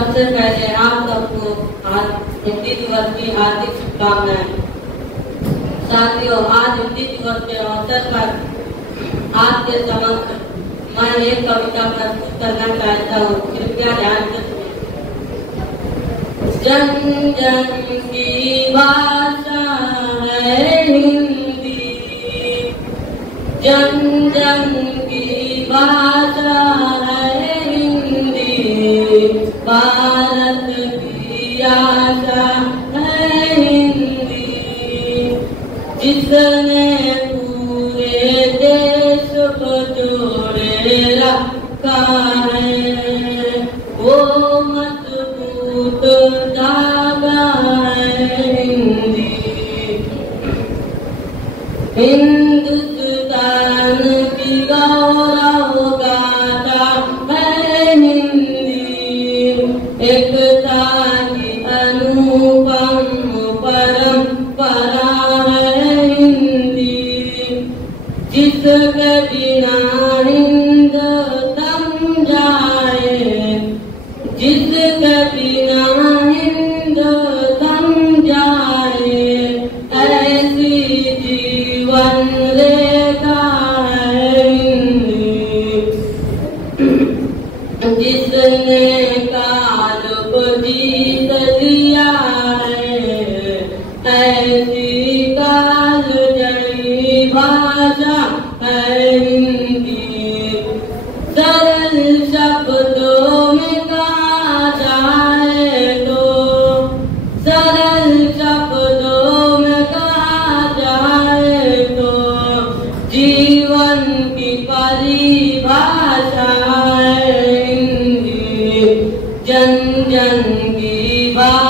सबसे पहले आप सबको हिंदी दिवस की हार्दिक शुभकामनाएं। साथियों, आज हिंदी दिवस के अवसर पर आपके समक्ष मैं एक कविता प्रस्तुत करना चाहता हूँ। कृपया ध्यान से सुनिए। जन जन की भाषा है हिंदी, जन जन की भाषा है हिंदी, भारत की आशा है हिंदी। जिसने पूरे देश को जोड़े रखा है, वो मजबूत धागा है हिंदी। हिंदुस्तान की गौरव गाथा है हिंदी, एकता की अनुपम परंपरा है हिंदी। जिसके बिना हिंद थम जाए, जिसके बिना हिंद थम जाए, ऐसी जीवन रेखा है हिंदी। जिसने काल को जीत लिया है, ऐसी काल जयी भाषा है हिंदी। सरल शब्दों में कहा जाए तो, सरल शब्दों में कहा जाए तो, जीवन की परिभाषा है हिंदी। जन जन की भाषा